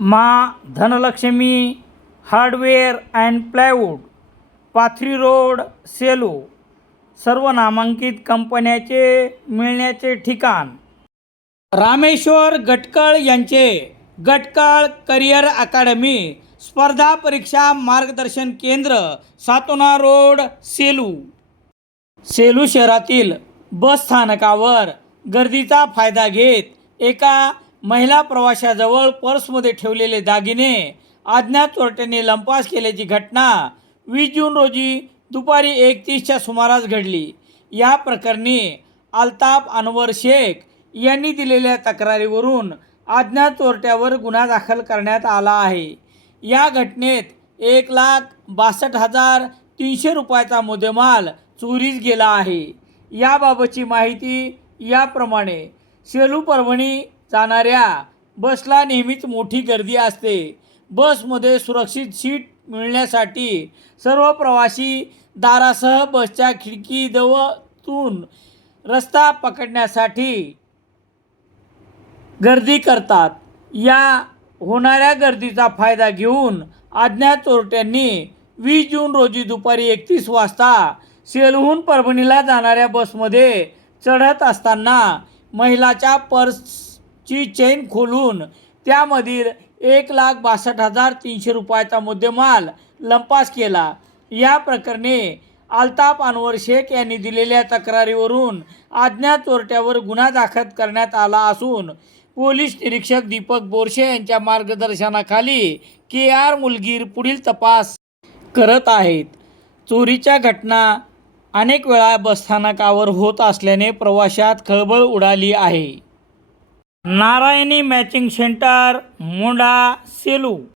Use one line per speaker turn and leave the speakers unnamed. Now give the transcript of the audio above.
मा Dhanalakshmi hardware and plywood Pathri road Selu सर्व नामांकित कंपन्याचे मिळण्याचे ठिकाण. रामेश्वर गटकळ यांचे गटकळ करिअर अकादमी स्पर्धा परीक्षा मार्गदर्शन केंद्र सातोना रोड सेलू. सेलू शहरातील बस स्थानकावर गर्दीचा फायदा घेत एका महिला प्रवाशाजवळ पर्समध्ये ठेवलेले दागिने अज्ञात चोरट्यांनी लंपास केल्याची घटना वीस जून रोजी दुपारी एक तीसच्या सुमारास घडली. या प्रकरणी अल्ताफ अनवर शेख यांनी दिलेल्या तक्रारीवरून अज्ञात चोरट्यावर गुन्हा दाखल करण्यात आला आहे. या घटनेत एक लाख बासष्ट हजार तीनशे रुपयाचा मुद्देमाल चोरीस गेला आहे. याबाबतची माहिती याप्रमाणे. सेलू परभणी जाणाऱ्या बसला नेहमीच मोठी गर्दी असते. बसमध्ये सुरक्षित सीट मिळण्यासाठी सर्व प्रवासी दारासह बसच्या खिडकीजवळून रस्ता पकडण्यासाठी गर्दी करतात. या होणाऱ्या गर्दीचा फायदा घेऊन अज्ञात चोरट्यांनी वीस जून रोजी दुपारी एकतीस वाजता सेलहून परभणीला जाणाऱ्या बसमध्ये चढत असताना महिलाच्या पर्स ची चेन खोलून त्यामधील एक लाख बासष्ट हजार तीनशे रुपयाचा मुद्देमाल लंपास केला. या प्रकरणी अल्ताफ अनवर शेख यांनी दिलेल्या तक्रारीवरून अज्ञात चोरट्यावर गुन्हा दाखल करण्यात आला असून पोलीस निरीक्षक दीपक बोरशे यांच्या मार्गदर्शनाखाली के आर मुलगीर पुढील तपास करत आहेत. चोरीच्या घटना अनेक वेळा बसस्थानकावर होत असल्याने प्रवाशात खळबळ उडाली आहे. નારાયણી મેચિંગ સેન્ટર મોડા સેલુ